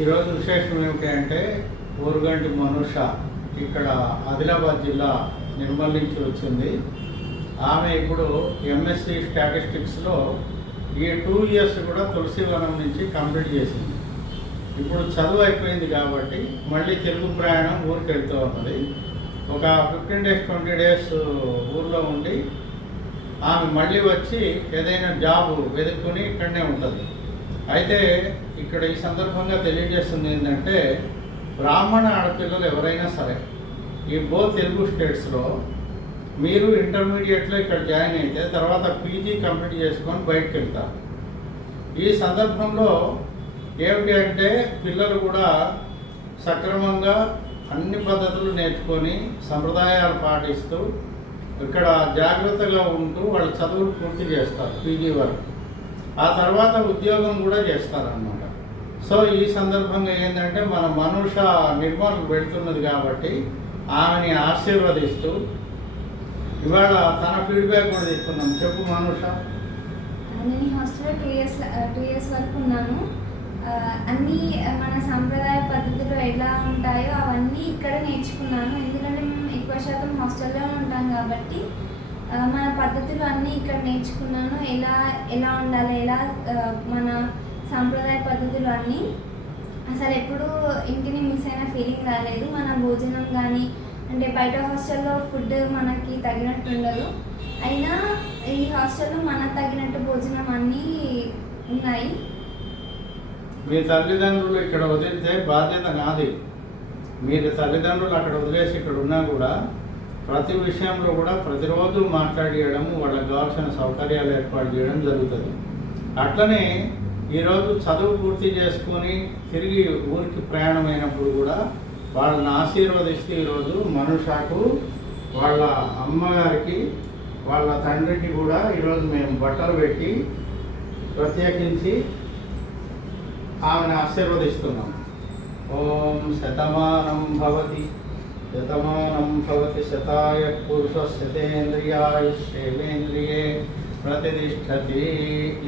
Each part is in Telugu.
ఈరోజు విశేషం ఏమిటి అంటే ఊరుగంటి మనుష ఇక్కడ ఆదిలాబాద్ జిల్లా నిర్మల్ నుంచి వచ్చింది. ఆమె ఇప్పుడు ఎంఎస్సి స్టాటిస్టిక్స్లో ఈ 2 ఇయర్స్ కూడా తులసివనం నుంచి కంప్లీట్ చేసింది. ఇప్పుడు చదువు అయిపోయింది కాబట్టి మళ్ళీ తెలుగు ప్రయాణం ఊరికి వెళ్తూ ఉన్నది. ఒక 15 days 20 days ఊర్లో ఉండి ఆమె మళ్ళీ వచ్చి ఏదైనా జాబ్ వెతుక్కుని ఇక్కడనే ఉంటుంది. అయితే ఇక్కడ ఈ సందర్భంగా తెలియజేస్తుంది ఏంటంటే, బ్రాహ్మణ ఆడపిల్లలు ఎవరైనా సరే ఈ బోత్ తెలుగు స్టేట్స్లో మీరు ఇంటర్మీడియట్లో ఇక్కడ జాయిన్ అయితే తర్వాత పీజీ కంప్లీట్ చేసుకొని బయటకు వెళ్తారు. ఈ సందర్భంలో ఏమిటి అంటే పిల్లలు కూడా సక్రమంగా అన్ని పద్ధతులు నేర్చుకొని సంప్రదాయాలు పాటిస్తూ ఇక్కడ జాగ్రత్తగా ఉంటూ వాళ్ళు చదువులు పూర్తి చేస్తారు పీజీ వరకు. ఆ తర్వాత ఉద్యోగం కూడా చేస్తారన్నమాట. సో ఈ సందర్భంగా ఏంటంటే మన మనుష నిర్మల్ పెడుతున్నది కాబట్టి ఆమెని ఆశీర్వదిస్తూ ఇవాళ తన ఫీడ్బ్యాక్ కూడా తీసుకున్నాం. చెప్పు మనుష. నేను ఈ హాస్టల్లో 2 years వరకు ఉన్నాను. అన్నీ మన సాంప్రదాయ పద్ధతులు ఎలా ఉంటాయో అవన్నీ ఇక్కడ నేర్చుకున్నాను. ఎందుకంటే మేము ఎక్కువ శాతం హాస్టల్లోనే ఉంటాం కాబట్టి మన పద్ధతులు అన్నీ ఇక్కడ నేర్చుకున్నాను. ఎలా ఉండాలి, మన సాంప్రదాయ పద్ధతులు అన్నీ అసలు ఎప్పుడూ ఇంటిని మిస్ అయిన ఫీలింగ్ రాలేదు. మన భోజనం కానీ అంటే బయట హాస్టల్లో ఫుడ్ మనకి తగినట్టు ఉండదు. అయినా ఈ హాస్టల్లో మనకు తగినట్టు భోజనం అన్నీ ఉన్నాయి. మీ తల్లిదండ్రులు ఇక్కడ వదిలితే బాధ్యత నాది. మీరు తల్లిదండ్రులు అక్కడ వదిలేసి ఇక్కడ ఉన్నా కూడా ప్రతి విషయంలో కూడా ప్రతిరోజు మాట్లాడేయడం, వాళ్ళకి కావాల్సిన సౌకర్యాలు ఏర్పాటు చేయడం జరుగుతుంది. అట్లనే ఈరోజు చదువు పూర్తి చేసుకొని తిరిగి ఊరికి ప్రయాణమైనప్పుడు కూడా వాళ్ళని ఆశీర్వదిస్తూ ఈరోజు మనుషకు వాళ్ళ అమ్మగారికి వాళ్ళ తండ్రికి కూడా ఈరోజు మేము బట్టలు పెట్టి ప్రత్యేకించి ఆమెను ఆశీర్వదిస్తున్నాం. ఓం శతమానం భవతి శతమానం భవతి శతాయ పురుష శతేంద్రియాయుష్ేంద్రియే ప్రతిష్టతి.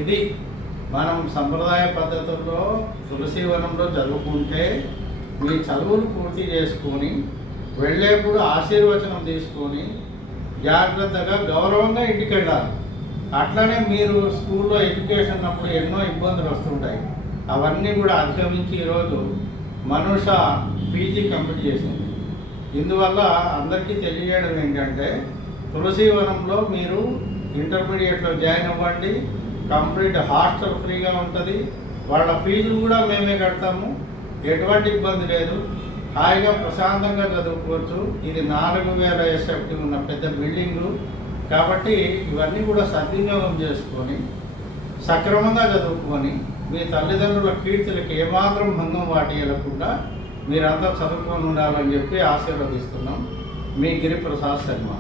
ఇది మనం సంప్రదాయ పద్ధతుల్లో తులసివనంలో చదువుకుంటే మీ చదువులు పూర్తి చేసుకొని వెళ్ళేప్పుడు ఆశీర్వచనం తీసుకొని జాగ్రత్తగా గౌరవంగా ఇంటికి వెళ్ళాలి. అట్లనే మీరు స్కూల్లో ఎడ్యుకేషన్ అప్పుడు ఎన్నో ఇబ్బందులు వస్తుంటాయి. అవన్నీ కూడా అధిగమించి ఈరోజు మనుష పీజీ కంప్లీట్ చేసింది. ఇందువల్ల అందరికీ తెలియజేయడం ఏంటంటే, తులసివనంలో మీరు ఇంటర్మీడియట్లో జాయిన్ అవ్వండి. కంప్లీట్ హాస్టల్ ఫ్రీగా ఉంటుంది. వాళ్ళ ఫీజులు కూడా మేమే కడతాము. ఎటువంటి ఇబ్బంది లేదు. హాయిగా ప్రశాంతంగా చదువుకోవచ్చు. ఇది 4000 ఎస్ఎఫ్టీ ఉన్న పెద్ద బిల్డింగు కాబట్టి ఇవన్నీ కూడా సద్వినియోగం చేసుకొని సక్రమంగా చదువుకొని మీ తల్లిదండ్రుల కీర్తులకి ఏమాత్రం భంగం వాటిల్లకుండా మీరంతా చదువుకొని ఉండాలని చెప్పి ఆశీర్వదిస్తున్నాం. మీ గిరిప్రసాద్ శర్మ.